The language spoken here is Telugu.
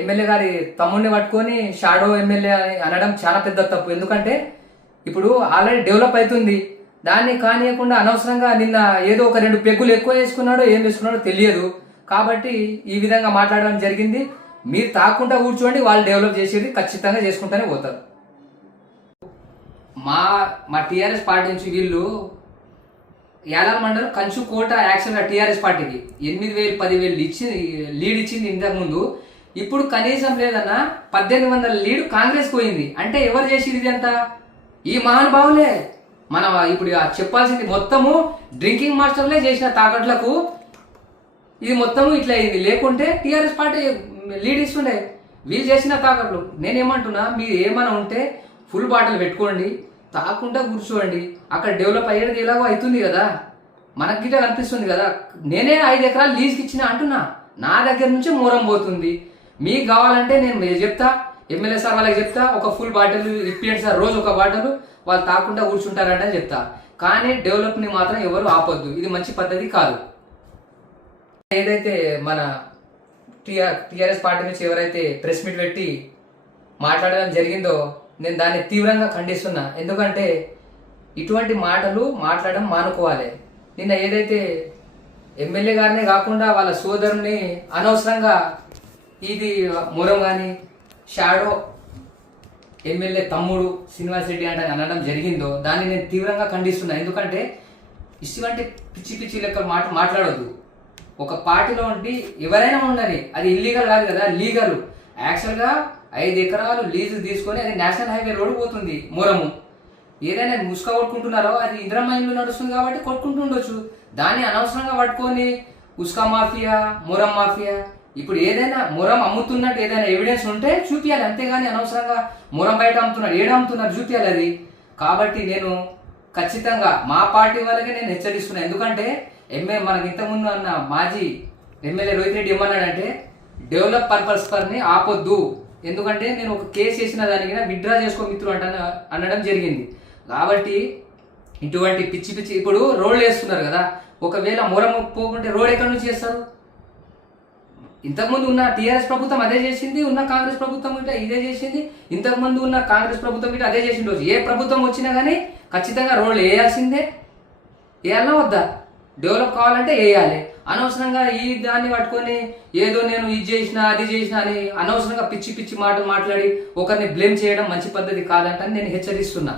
ఎమ్మెల్యే గారి తమ్ముడిని పట్టుకొని షాడో ఎమ్మెల్యే అని అనడం చాలా పెద్ద తప్పు. ఎందుకంటే ఇప్పుడు ఆల్రెడీ డెవలప్ అవుతుంది. దాన్ని కానియకుండా అనవసరంగా నిన్న ఏదో ఒక రెండు పెగ్గులు ఎక్కువ వేసుకున్నాడో ఏం వేసుకున్నాడో తెలియదు. కాబట్టి ఈ విధంగా మాట్లాడడం జరిగింది. మీరు తాకుండా కూర్చోండి వాళ్ళు డెవలప్ చేసేది ఖచ్చితంగా చేసుకుంటూనే పోతారు. మా మా టీఆర్ఎస్ పార్టీ నుంచి వీళ్ళు యాలాల మండలం కంచు కోట యాక్చువల్గా టీఆర్ఎస్ పార్టీకి ఎనిమిది వేలు పదివేలు ఇచ్చి లీడ్ ఇచ్చింది ఇంతకుముందు. ఇప్పుడు కనీసం లేదన్నా పద్దెనిమిది వందల లీడ్ కాంగ్రెస్ పోయింది. అంటే ఎవరు చేసిరు ఇది అంతా? ఈ మహానుభావులే. మన ఇప్పుడు చెప్పాల్సింది మొత్తము డ్రింకింగ్ మాస్టర్లే చేసిన తాకట్లకు ఇది మొత్తము ఇట్లా అయింది. లేకుంటే టీఆర్ఎస్ పార్టీ లీడ్ ఇస్తుండే. వీళ్ళు చేసిన తాకట్లు. నేనేమంటున్నా మీరు ఏమైనా ఉంటే ఫుల్ బాటిల్ పెట్టుకోండి తాకుండా కూర్చోండి. అక్కడ డెవలప్ అయ్యేది ఎలాగో అవుతుంది కదా. మనకి గిట్ట కనిపిస్తుంది కదా. నేనే ఐదు ఎకరాలు లీజ్కి ఇచ్చిన అంటున్నా. నా దగ్గర నుంచి మూరం పోతుంది. మీకు కావాలంటే నేను మీరు చెప్తా ఎమ్మెల్యే సార్ వాళ్ళకి చెప్తా ఒక ఫుల్ బాటిల్ ఇప్పియండి సార్ రోజు ఒక బాటిల్ వాళ్ళు తాకుండా కూర్చుంటారంటే అని చెప్తా. కానీ డెవలప్ని మాత్రం ఎవరు ఆపొద్దు. ఇది మంచి పద్ధతి కాదు. ఏదైతే మన టీఆర్ టీఆర్ఎస్ పార్టీ నుంచి ఎవరైతే ప్రెస్ మీట్ పెట్టి మాట్లాడడం జరిగిందో నేను దాన్ని తీవ్రంగా ఖండిస్తున్నా. ఎందుకంటే ఇటువంటి మాటలు మాట్లాడడం మానుకోవాలి. నిన్న ఏదైతే ఎమ్మెల్యే గారినే కాకుండా వాళ్ళ సోదరుని అనవసరంగా ఇది మురం కానీ షాడో ఎమ్మెల్యే తమ్ముడు శ్రీనివాస్ రెడ్డి అంటే అనడం జరిగిందో దాన్ని నేను తీవ్రంగా ఖండిస్తున్నా. ఎందుకంటే ఇటువంటి పిచ్చి పిచ్చి లెక్క మాట మాట్లాడొద్దు. ఒక పార్టీలో ఉండి ఎవరైనా ఉండని అది ఇల్లీగల్ కాదు కదా లీగల్ యాక్చువల్గా ఐదు ఎకరాలు లీజు తీసుకొని అది నేషనల్ హైవే రోడ్ పోతుంది మూరము ఏదైనా ముసుక కొట్టుకుంటున్నారో అది ఇందిరమ్మ నడుస్తుంది కాబట్టి కొట్టుకుంటుండొచ్చు దాన్ని అనవసరంగా పట్టుకొని ఉస్కా మాఫియా మూరం మాఫియా ఇప్పుడు ఏదైనా మురం అమ్ముతున్నట్టు ఏదైనా ఎవిడెన్స్ ఉంటే చూపించాలి అంతేగాని అనవసరంగా మురం బయట అమ్ముతున్నాడు ఏడ అమ్ముతున్నారు చూపించాలి అది. కాబట్టి నేను ఖచ్చితంగా మా పార్టీ వాళ్ళకే నేను హెచ్చరిస్తున్నాను ఎందుకంటే ఎంఏ మనకి ఇంతకుముందు అన్న మాజీ ఎమ్మెల్యే రోహిత్ రెడ్డి ఏమన్నాడంటే డెవలప్ పర్పస్ పర్ని ఆపొద్దు. ఎందుకంటే నేను ఒక కేసు చేసిన దానికి విత్డ్రా చేసుకో మిత్రులు అంట అనడం జరిగింది. కాబట్టి ఇటువంటి పిచ్చి పిచ్చి ఇప్పుడు రోడ్లు వేస్తున్నారు కదా. ఒకవేళ మూలం పోకుంటే రోడ్ ఎక్కడి నుంచి చేస్తారు ఇంతకుముందు ఉన్న టీఆర్ఎస్ ప్రభుత్వం అదే చేసింది ఉన్న కాంగ్రెస్ ప్రభుత్వం ఇట్లా ఇదే చేసింది ఇంతకుముందు ఉన్న కాంగ్రెస్ ప్రభుత్వం ఇట్లా అదే చేసిన రోజు. ఏ ప్రభుత్వం వచ్చినా కానీ ఖచ్చితంగా రోడ్లు వేయాల్సిందే. వేయాలా వద్దా? డెవలప్ కావాలంటే వేయాలి. అనవసరంగా ఈ దాన్ని పట్టుకొని ఏదో నేను ఇది చేసిన అది చేసిన అని అనవసరంగా పిచ్చి పిచ్చి మాటలు మాట్లాడి ఒకరిని బ్లేమ్ చేయడం మంచి పద్ధతి కాదంటని నేను హెచ్చరిస్తున్నా.